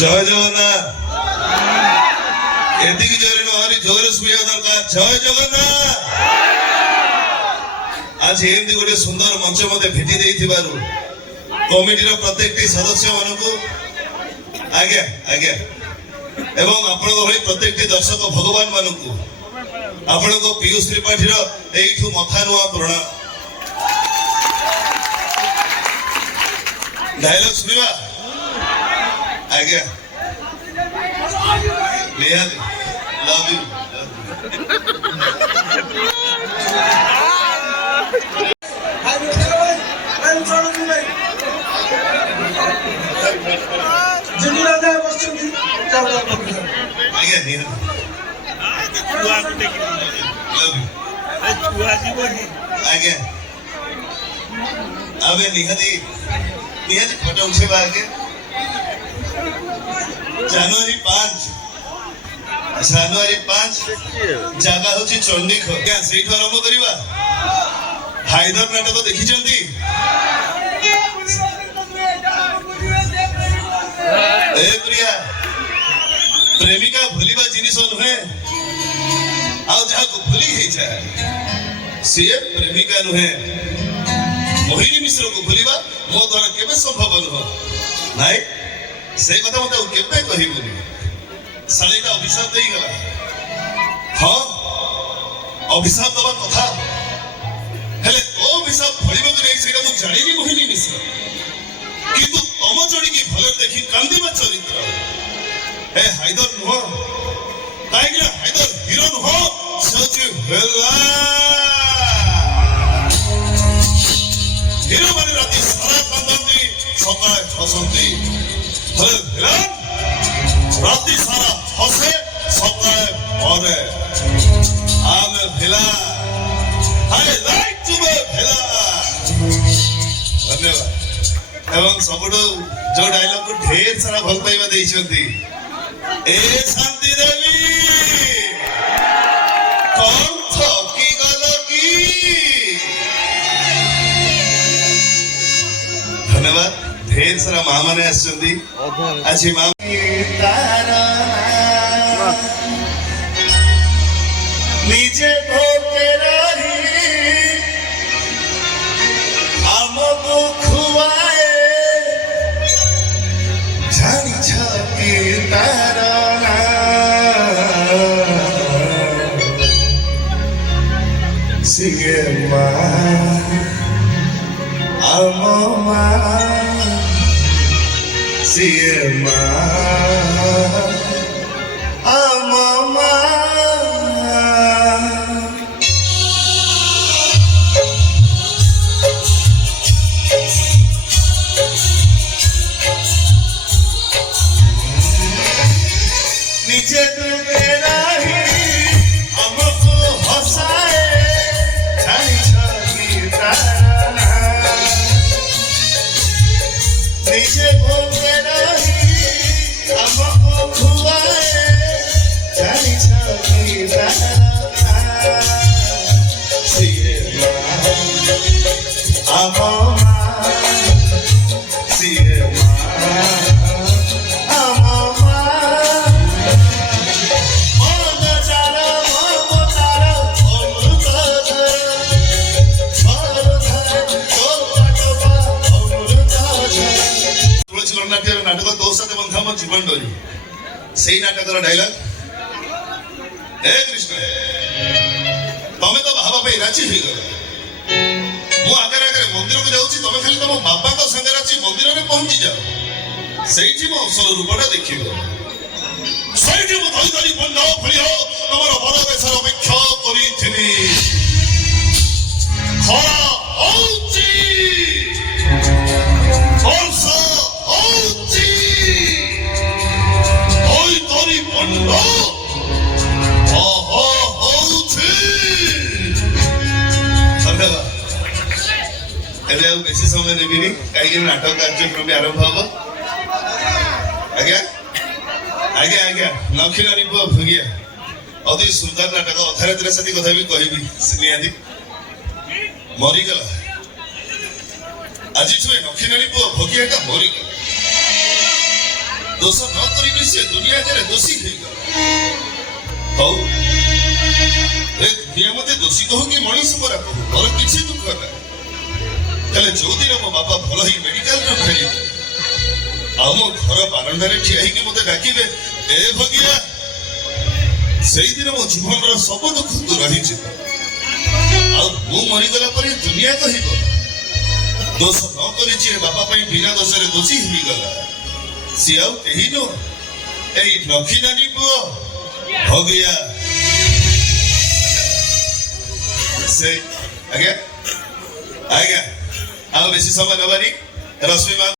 জয় জগন্নাথ এদিকে জোরে নহরি জোরে শুয়া দরকার জয় জগন্নাথ আজ এমতি গোটে সুন্দর মঞ্চ মতে ভেটি ଦେଇଥିବାରୁ কমিটির প্রত্যেকটি সদস্য মানকু আজ্ঞা আজ্ঞা এবং আপনার ভଳି প্রত্যেকটি দর্শক ভগবান মানকু আপনার পীयूष त्रिपाठी এইঠু মথা নুয়া প্রণাম डायलॉग सुनिवा आज्ञा निहाल लव यू आज्ञा निहाल आज्ञा अबे निहाली निहाली फोटो उठे आगे जनवरी 5 जगह हूँ चंडीखोल क्या से आरंभ करवा हाइदर नाटक देखी प्रिया प्रेमिका भूलिबा जिनिस नुहे भूली जाए सी प्रेमिका नुहे मोहिनी मिश्र को भूलिबा मो द्वारा केबे संभव नुह नाई से कथा मते केबे कहिबुनी सालीटा अभिशाप देई गला हां अभिशाप दबा कथा हेले ओ अभिशाप फळिबो कि नै सेटा मु जानिनी मोहिनी मिश्र किंतु तम जोडी की भले देखि कांदीबा चरित्र ए हाइदर नुह काइला हाइदर हीरो नुह सच वेला हीरो माने राती सारा कांदंती सकाळ हसंती भले विलन राती सारा हसे सकाळ मरे आम भिला आई लाइक टू बी भिला धन्यवाद एवं सबुठु जो डायलॉग को ढेर सारा भल पाइबा देइछंती ए शांति देवी कौन थकी गलो की धन्यवाद ढेर सारा माँ माने आछंती आछि माँ निजे भोके रही हमको खुआए जानी छकी तारा सिगे माँ अम्मा सिगे माँ अम्मा नीचे डूबे रही हमको हंसाए जानी छकी तारा नीचे डूबे रही हमको खुआए जानी छकी तारा सिए माँ सिए नाटक तो साथे बंधा मो जीवन डोरी सेही नाटकर डायलॉग हे कृष्ण तमे तो भाबा पे राजी होई गला मु आगे आगे मंदिर को जाउची तमे खाली तम बाबा को संगे राची मंदिर रे पहुंची जाओ सेही मो असल रूपटा देखिबो सेही मो धई धई बंधा फळी हो तमर बड़ बेसर अपेक्षा करी थिनी खरा होची वर्षा बेसी समय देवी कहीं नाटक कार्यक्रम आरंभ हम आज्ञा आज्ञा आज्ञा नखिलानी पुआ भोगिया अति सुंदर नाटक अधारतिर साथी कथा भी कहबी निहाती मरीगला आज छुए नखिलानी पुआ भोगिया का मरीगला ଦୋଷ ନ କରିବି ସେ ଦୁନିଆ ଆଗରେ ଦୋଷୀ ହେଇଗଲା। ହଉ ଏ ଦୁନିଆ ମତେ ଦୋଷୀ କହୁ କି ମଣିଷ ମରା କହୁ, ମୋର କିଛି ଦୁଃଖ ନାହିଁ। ହେଲେ ଯୋଉଦିନ ମୋ ବାପା ଭଲ ହେଇ ମେଡିକାଲରୁ ଫେରିବେ ଆଉ ମୋ ଘର ବାରଣ୍ଡାରେ ଠିଆ ହେଇକି ମତେ ଡାକିବେ ଏ ଭଗିଆ, ସେଇଦିନ ମୋ ଜୀବନର ସବୁ ଦୁଃଖ ଦୂର ହେଇଯିବ। ଆଉ ମୁଁ ମରିଗଲା ପରେ ଦୁନିଆ କହିବ ଦୋଷ ନ କରି ଯିଏ ବାପା ପାଇଁ ବିନା ଦୋଷରେ ଦୋଷୀ ହେଇଗଲା ସିଏ ଆଉ କେହି ନୁହଁ, ଏଇ ଲକ୍ଷ୍ମୀ ନାନୀ ପୁଅ ଭଗିଆ। ସେ ଆଜ୍ଞା ଆଜ୍ଞା ଆଉ ବେଶୀ ସମୟ ନେବାନି। ରଶ୍ମି ମା